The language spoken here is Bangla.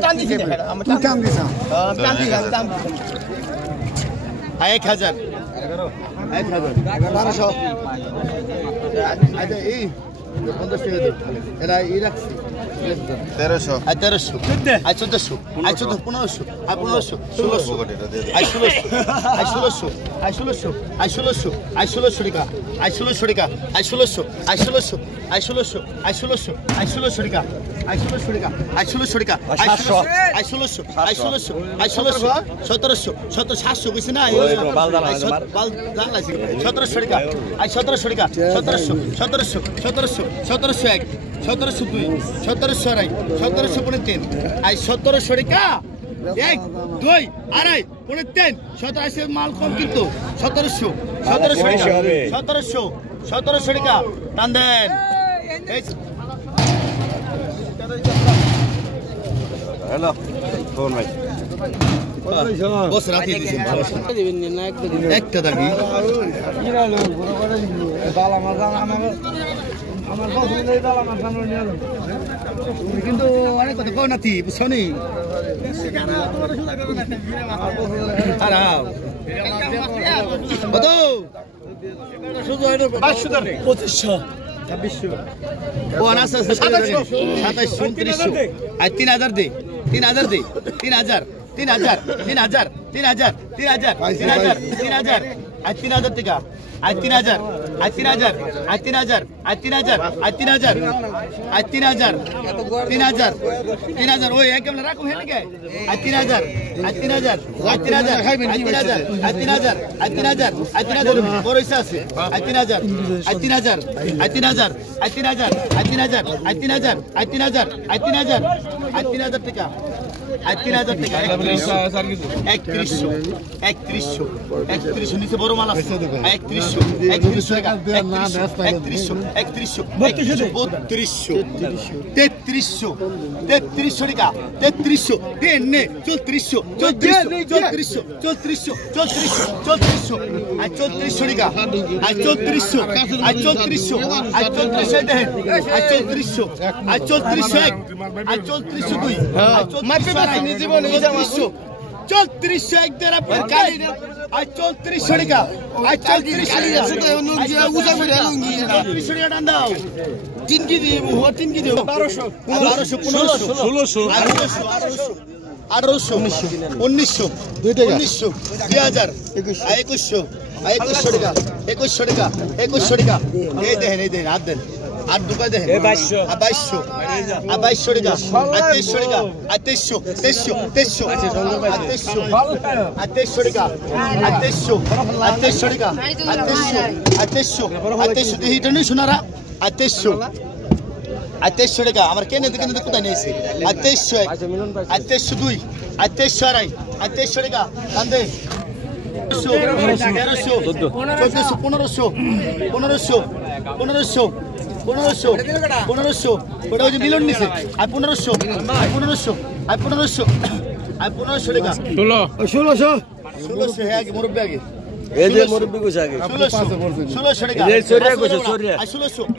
টান দিছি না আমি টান দিছি টান দিছি টান 1000 1200 আচ্ছা এই 50 টাকা দাও এরা এই রাখছি 1300 1400 1400 1500 1600 1600 টাকা 1600 টাকা 1600 টাকা 1600 টাকা 1700 কইছ না বাল জানলাইছি 1700 টাকা 1700 টাকা 1700 1 1700 2 1700 আড়াই 1700 পনে 3 আই 1700 টাকা 1 2 আড়াই পনে 3 1700 মাল কম কিন্তু 1700 টাকা টান দেন হ্যালো কোন ভাই বস রাতে দিছেন ভালো দিবেন না একটা দাবি দালা মাছ আমার পছন্দের দালা মাছ আমরা নিয়ে যাব কিন্তু অনেক কথা কও নাতি বুঝছনি খারাপ কত শুধু হইলো 2500 2600 ও আনাস 2700 2900 আর 3000 দে 3000 দে 3000 আর 3000 টাকা আর 3000 ওই একদম রাখো হে নাকি আর 3000 বড় ইচ্ছা আছে আর 3000 টাকা আর 3000 টাকা 3100 নিচে বড় মাল আছে 3100 টাকা 3300 টাকা 3300 দেন 3400 আর 3400 টাকা আর 3400 দেন আর 3400 আর 3400 আর 3400 দুই জীবনে 3400 এক দেড় আপনার কালি আর 3400 টাকা আর 3400 টাকা টান দাও 3 কেজি 3 কেজি 1200 1500 1800 1900 2000 2100 টাকা 2100 টাকা এই দেখেন হাত দেন আর দুকা দেখেন 2200 টাকা আর 2300 টাকা আর 2300 টাকা আর 2300 টাকা আর 2300 হিট নেই শোনারা আর 2300 টাকা আমার কেনে কোথায় নিয়েছে আর 2300 আর 2300 দুই আর 2300 আড়াই আর 2300 টাকা কান্দে 1500 ওটা ওই যে মিলন নিছে আর 1500 টাকা 1600 হ্যাঁ আগে মুরব্বি আগে এই যে মুরব্বি কইছে আগে 1600 টাকা 1600